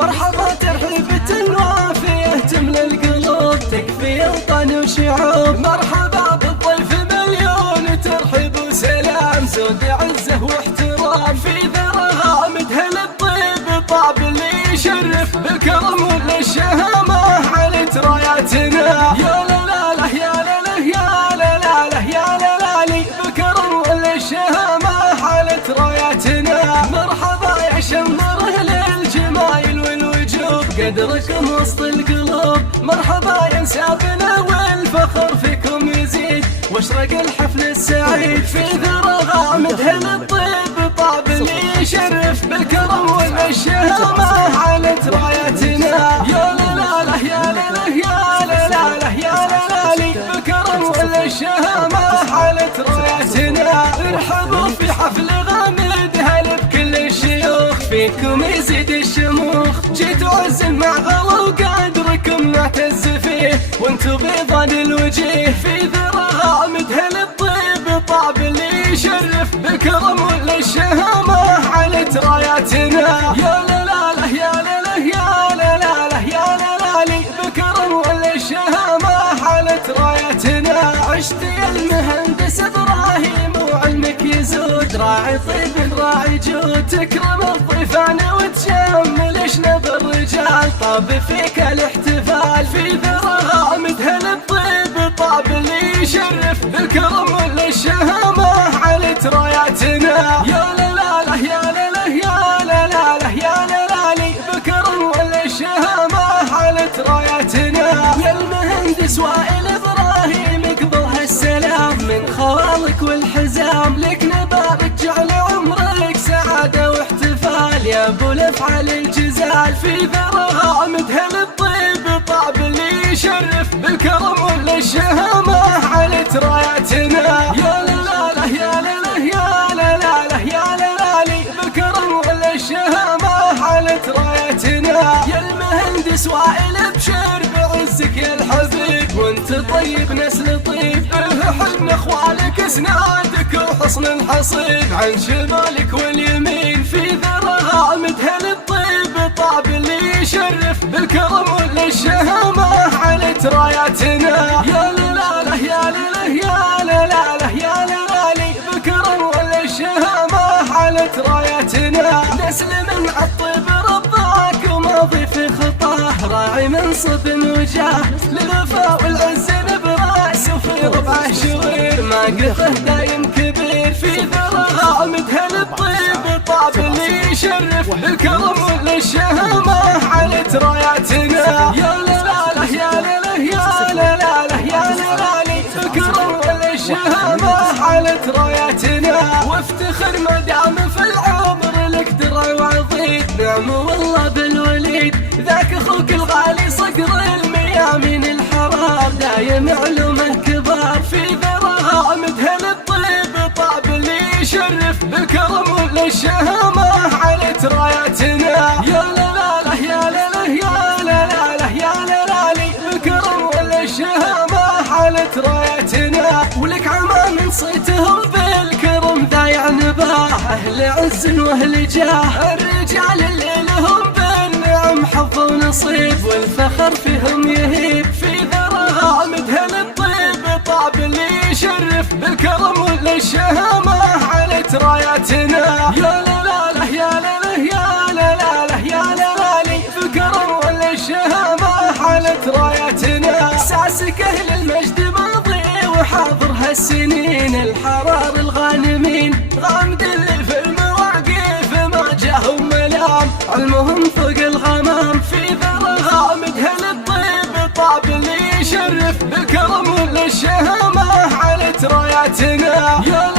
مرحبا ترحيبة وافية تملى القلوب تكفي أوطان وشعوب. مرحبا بالضيف مليون ترحيب وسلام زود عزة واحترام. في ذرى غامد هالطيب طاب اللي يشرف بالكرم والشهامة علت راياتنا. يا لا لا لا يا لا لا يا لا لا لا يا لا لا لي بالكرم والشهامة علت راياتنا. مرحبا يا شمر للجمايل والوجوب قدركم وسط القلوب. مرحبا يا نسابنا والفخر فيكم يزيد واشرق الحفل السعيد. في ذرى غامد هالطيب طاب اللي يشرف بالكرم والشهامة علت راياتنا. يا لا لا لا يا لا لا يا لا لا لا يا لا لا لي بالكرم والشهامة علت راياتنا. ارحبوا في حفل غامد هلا بكل الشيوخ فيكم يزيد الشموخ. جيتوا عزل مع غلا وقدركم نعتز فيه وانتو بيضان الوجيه. في ذرى غامد هالطيب طاب اللي يشرف بالكرم والشهامة علت راياتنا. يا لا لا لا يا لا لا يا لا لا لا يا لا لا لي بالكرم والشهامة علت راياتنا. عشت يا المهندس ابراهيم وعلمك يزود راعي طيب راعي جود تكرم الضيفان وتجمل شنب الرجال طاب فيك الاحتفال. في ذرى غامد هالطيب طاب اللي يشرف بالكرم والشهامة علت راياتنا. يا لا لا لا يا لا لا يا لا لا لا يا لا لا لي بالكرم والشهامة علت راياتنا. يا المهندس وائل ابراهيم اقبل هالسلام من خوالك والحزام. لك نبارك جعل عمرك سعادة واحتفال يا ابو الافعال الجزال. في ذرى غامد هالطيب طاب اللي يشرف بالكرم والشهامة علت راياتنا. يا لا لا لا يا لا لا يا لا لا لا يا لا لا لي بالكرم والشهامة علت راياتنا. يا المهندس وائل ابشر بعزك يا الحبيب وانت طيب نسل طيب. حن اخوالك اسنادك وحصن الحصيد عن شمالك واليمين. في ذرى غامد هالطيب طاب اللي يشرف بالكرم والشهامة علت راياتنا. يا لا لا لا يا لا لا يا لا لا لا يا لا لا لي بالكرم والشهامة علت راياتنا. نسل من عالطيب رباك وماضي في خطاه راعي منصب وجاه للوفاء والعز براس وفي ربعه شرير ما قفه دايم كبير. في ذرى غامد هالطيب طاب اللي يشرف بالكرم والشهامة علت راياتنا. يا لا لا لا يا لا لا يا لا لا لا يا لا لا لي بالكرم والشهامة علت راياتنا. وافتخر ما دام في العمر لك درع وعظيم نعم والله بالوليد. ذاك اخوك الغالي صقر الميامين الحرام دايم علومه كبار. في ذرى غامد هالطيب طاب اللي يشرف بالكرم والشهامة علت راياتنا. يا لا لا لا يا لا لا يا لا لا لا يا لا لا لي بالكرم والشهامة علت راياتنا. ولك عمان صيتهم بالكرم ذايع نباه اهل عز واهل جاه. الرجال اللي لهم بالنعم حظ ونصيب والفخر فيهم يهيب. في ذرى غامد هالطيب طاب اللي يشرف بالكرم والشهامة علت راياتنا. يا لا لا لا يا لا لا يا لا لا لا يا لا لا لي بالكرم والشهامة علت راياتنا. ساسك اهل المجد ماضي وحاضر هالسنين الحرار الغانمين غامد اللي في المواقف ما جاهم ملام علمهم فوق الغمام. في ذرى غامد هالطيب طاب اللي يشرف بالكرم والشهامة علت راياتنا. يا